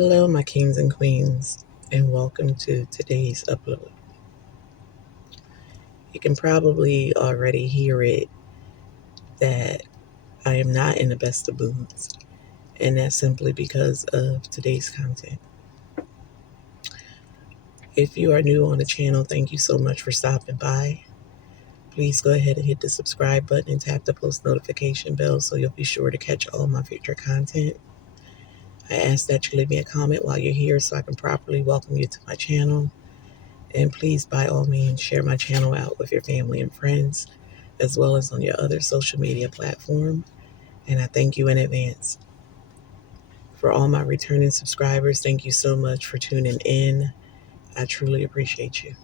Hello, my kings and queens, and welcome to today's upload. You can probably already hear it that I am not in the best of moods, and that's simply because of today's content. If you are new on the channel, thank you so much for stopping by. Please go ahead and hit the subscribe button and tap the post notification bell so you'll be sure to catch all my future content. I ask that you leave me a comment while you're here so I can properly welcome you to my channel. And please, by all means, share my channel out with your family and friends, as well as on your other social media platform. And I thank you in advance. For all my returning subscribers, thank you so much for tuning in. I truly appreciate you.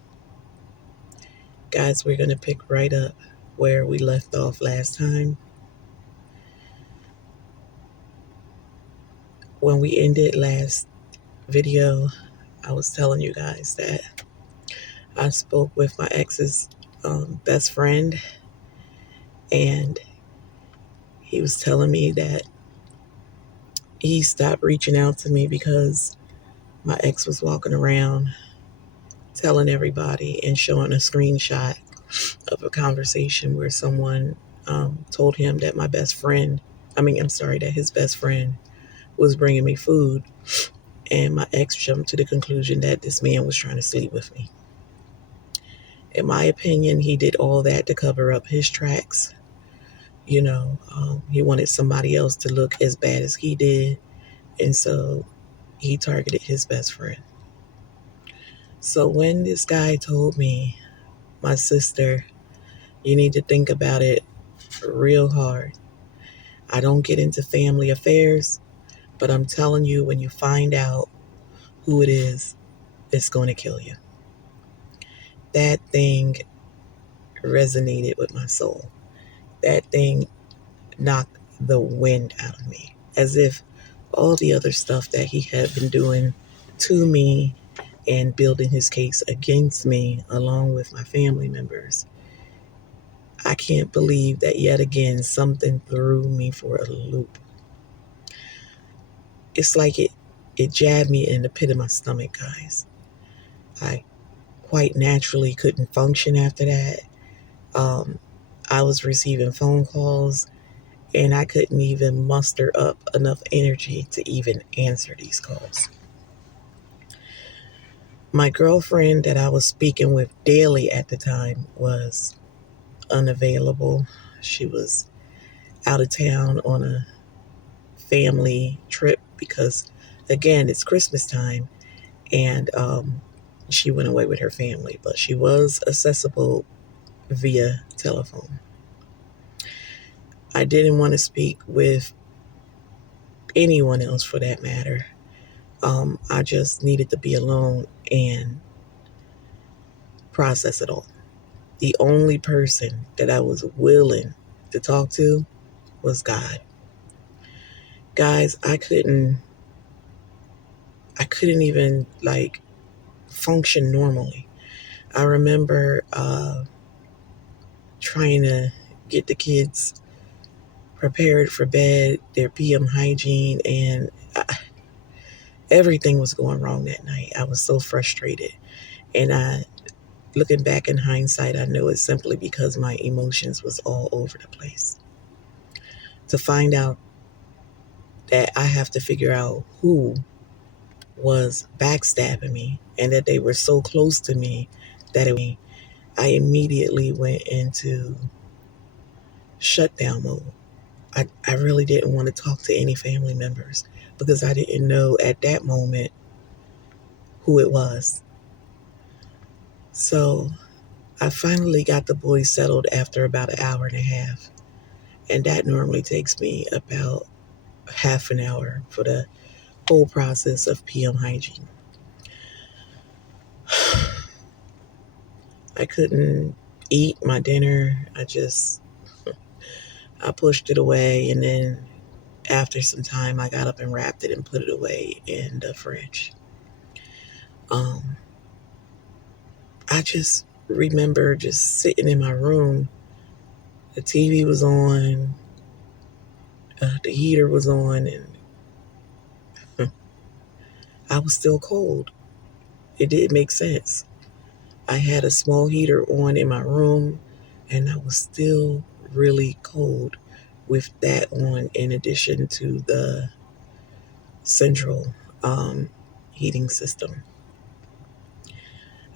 Guys, we're going to pick right up where we left off last time. When we ended last video, I was telling you guys that I spoke with my ex's best friend, and he was telling me that he stopped reaching out to me because my ex was walking around telling everybody and showing a screenshot of a conversation where someone told him that that his best friend was bringing me food. And my ex jumped to the conclusion that this man was trying to sleep with me. In my opinion, he did all that to cover up his tracks. He wanted somebody else to look as bad as he did. And so he targeted his best friend. So when this guy told me, my sister, you need to think about it real hard. I don't get into family affairs, but I'm telling you, when you find out who it is, it's going to kill you. That thing resonated with my soul. That thing knocked the wind out of me, as if all the other stuff that he had been doing to me and building his case against me, along with my family members, I can't believe that yet again something threw me for a loop. It's like it jabbed me in the pit of my stomach, guys. I quite naturally couldn't function after that. I was receiving phone calls, and I couldn't even muster up enough energy to even answer these calls. My girlfriend that I was speaking with daily at the time was unavailable. She was out of town on a family trip because, again, it's Christmas time, and she went away with her family, but she was accessible via telephone. I didn't want to speak with anyone else for that matter. I just needed to be alone and process it all. The only person that I was willing to talk to was God. Guys, I couldn't even function normally. I remember trying to get the kids prepared for bed, their PM hygiene, and everything was going wrong that night. I was so frustrated. And looking back in hindsight, I know it's simply because my emotions was all over the place. To find out that I have to figure out who was backstabbing me and that they were so close to me that I immediately went into shutdown mode. I really didn't want to talk to any family members because I didn't know at that moment who it was. So I finally got the boys settled after about an hour and a half. And that normally takes me about half an hour for the whole process of PM hygiene. I couldn't eat my dinner. I pushed it away, and then after some time I got up and wrapped it and put it away in the fridge. I just remember just sitting in my room. The TV was on, the heater was on, and I was still cold. It didn't make sense. I had a small heater on in my room, and I was still really cold with that on, in addition to the central heating system.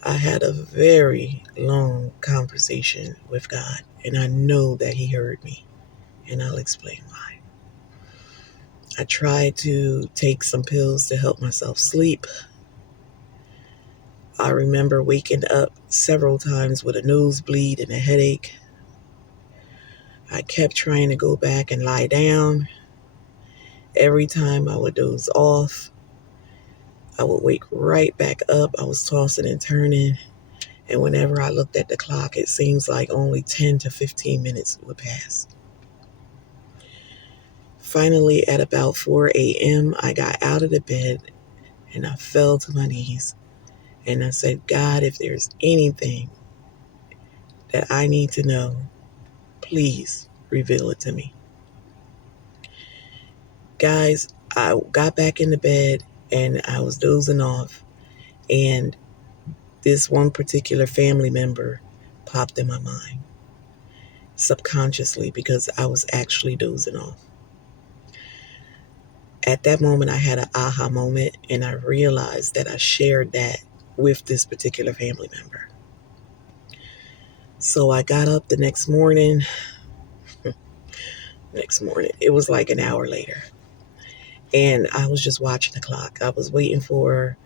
I had a very long conversation with God, and I know that He heard me, and I'll explain why. I tried to take some pills to help myself sleep. I remember waking up several times with a nosebleed and a headache. I kept trying to go back and lie down. Every time I would doze off, I would wake right back up. I was tossing and turning. And whenever I looked at the clock, it seems like only 10 to 15 minutes would pass. Finally, at about 4 a.m., I got out of the bed and I fell to my knees. And I said, God, if there's anything that I need to know, please reveal it to me. Guys, I got back in the bed and I was dozing off. And this one particular family member popped in my mind subconsciously because I was actually dozing off. At that moment, I had an aha moment, and I realized that I shared that with this particular family member. So I got up the next morning. It was like an hour later, and I was just watching the clock. I was waiting for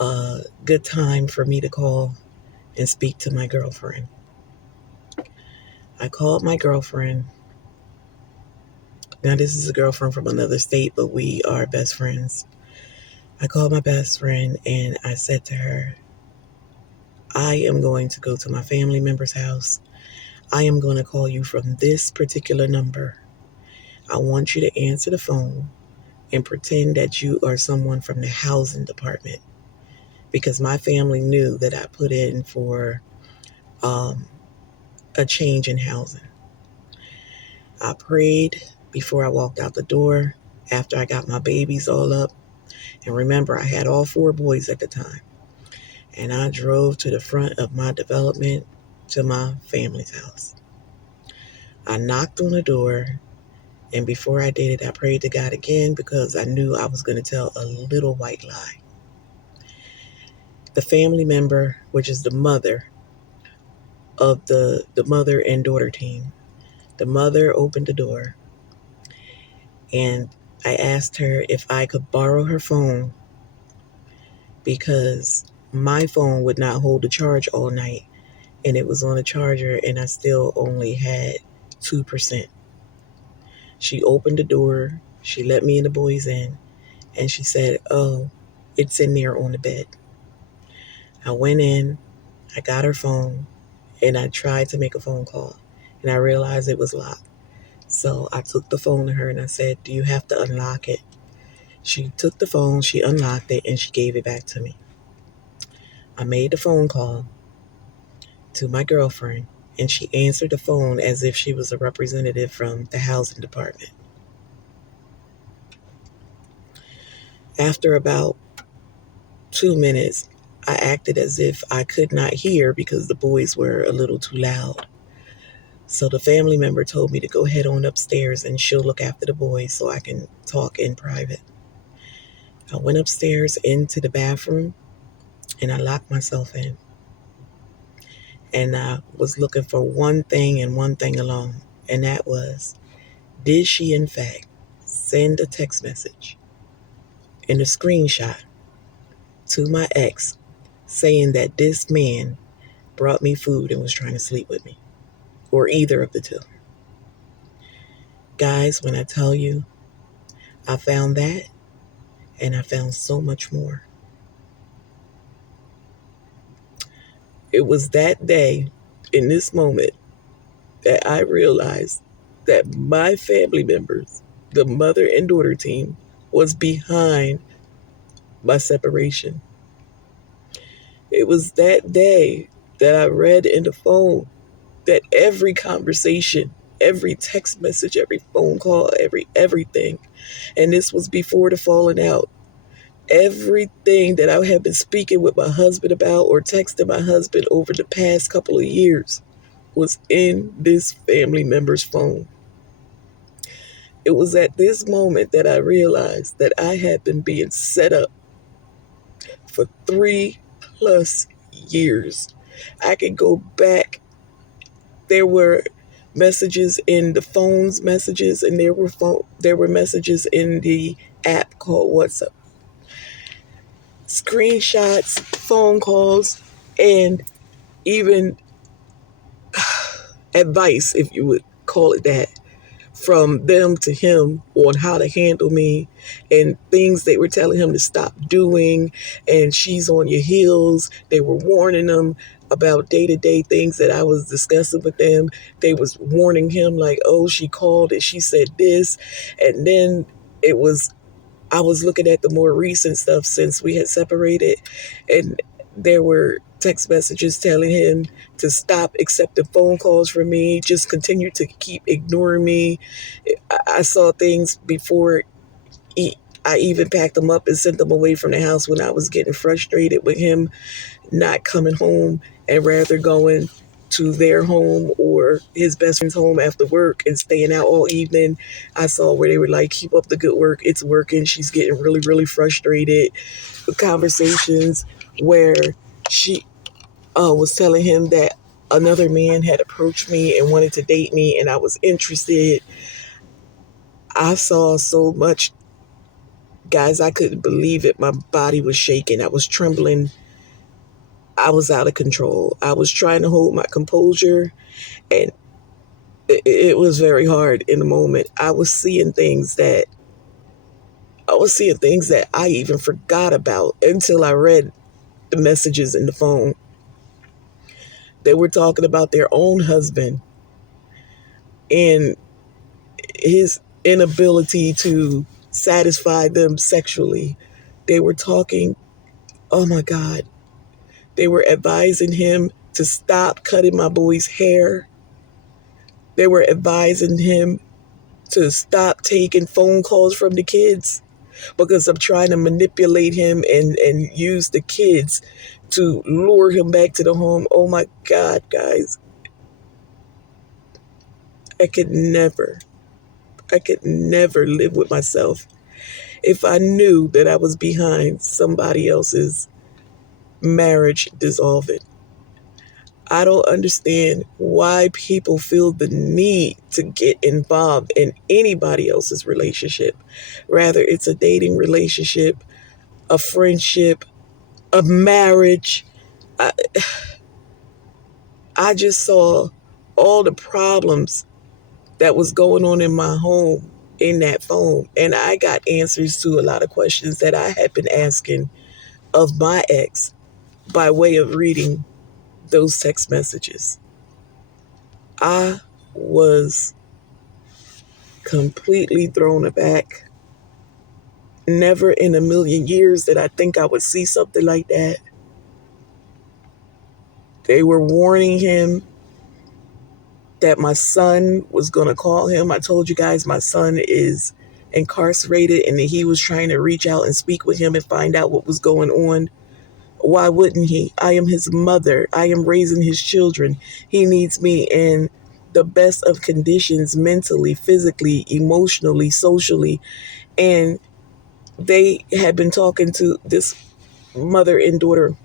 a good time for me to call and speak to my girlfriend. I called my girlfriend. Now, this is a girlfriend from another state, but we are best friends. I called my best friend and I said to her, I am going to go to my family member's house. I am going to call you from this particular number. I want you to answer the phone and pretend that you are someone from the housing department, because my family knew that I put in for a change in housing. I prayed before I walked out the door after I got my babies all up. And remember, I had all 4 boys at the time. And I drove to the front of my development to my family's house. I knocked on the door, and before I did it, I prayed to God again because I knew I was going to tell a little white lie. The family member, which is the mother of the mother and daughter team, the mother opened the door, and I asked her if I could borrow her phone because my phone would not hold the charge all night, and it was on a charger, and I still only had 2%. She opened the door, she let me and the boys in, and she said, oh, it's in there on the bed. I went in, I got her phone, and I tried to make a phone call, and I realized it was locked. So I took the phone to her and I said, do you have to unlock it? She took the phone, she unlocked it, and she gave it back to me. I made the phone call to my girlfriend, and she answered the phone as if she was a representative from the housing department. After about 2 minutes, I acted as if I could not hear because the boys were a little too loud. So the family member told me to go head on upstairs and she'll look after the boys so I can talk in private. I went upstairs into the bathroom and I locked myself in. And I was looking for one thing and one thing alone. And that was, did she in fact send a text message and a screenshot to my ex saying that this man brought me food and was trying to sleep with me? Or either of the two. Guys, when I tell you, I found that and I found so much more. It was that day, in this moment, that I realized that my family members, the mother and daughter team, was behind my separation. It was that day that I read in the phone that every conversation, every text message, every phone call, everything, and this was before the falling out, Everything that I have been speaking with my husband about or texting my husband over the past couple of years was in this family member's phone. It was at this moment that I realized that I had been being set up for 3+ years. I could go back. There were messages in the phone's messages, and there were messages in the app called WhatsApp. Screenshots, phone calls, and even advice, if you would call it that, from them to him on how to handle me and things they were telling him to stop doing. And she's on your heels. They were warning him about day-to-day things that I was discussing with them. They was warning him like, oh, she called and she said this. And then I was looking at the more recent stuff since we had separated, and there were text messages telling him to stop accepting phone calls from me, just continue to keep ignoring me. I saw things before I even packed them up and sent them away from the house when I was getting frustrated with him not coming home and rather going to their home or his best friend's home after work and staying out all evening. I saw where they were like, keep up the good work. It's working. She's getting really, really frustrated. Conversations where she was telling him that another man had approached me and wanted to date me and I was interested. I saw so much. Guys, I couldn't believe it. My body was shaking. I was trembling. I was out of control. I was trying to hold my composure, and it was very hard in the moment. I was seeing things that I even forgot about until I read the messages in the phone. They were talking about their own husband and his inability to satisfy them sexually. They were talking, oh my God, they were advising him to stop cutting my boy's hair. They were advising him to stop taking phone calls from the kids because I'm trying to manipulate him and use the kids to lure him back to the home. Oh my God, guys. I could never live with myself if I knew that I was behind somebody else's marriage dissolving. I don't understand why people feel the need to get involved in anybody else's relationship. Rather, it's a dating relationship, a friendship, a marriage. I, I just saw all the problems that was going on in my home in that phone. And I got answers to a lot of questions that I had been asking of my ex by way of reading those text messages. I was completely thrown aback. Never in a million years did I think I would see something like that. They were warning him that my son was going to call him. I told you guys my son is incarcerated and that he was trying to reach out and speak with him and find out what was going on. Why wouldn't he? I am his mother. I am raising his children. He needs me in the best of conditions, mentally, physically, emotionally, socially. And they had been talking to this mother and daughter,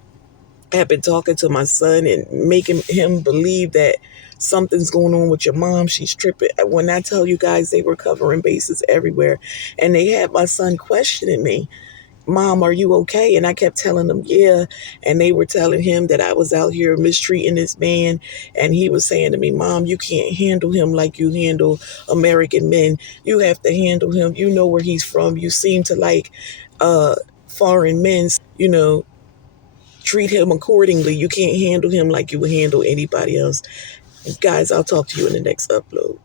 had been talking to my son and making him believe that something's going on with your mom. She's tripping. When I tell you guys, they were covering bases everywhere. And they had my son questioning me. Mom, are you okay? And I kept telling them, yeah. And they were telling him that I was out here mistreating this man. And he was saying to me, Mom, you can't handle him like you handle American men. You have to handle him. You know where he's from. You seem to like foreign men, treat him accordingly. You can't handle him like you would handle anybody else. Guys, I'll talk to you in the next upload.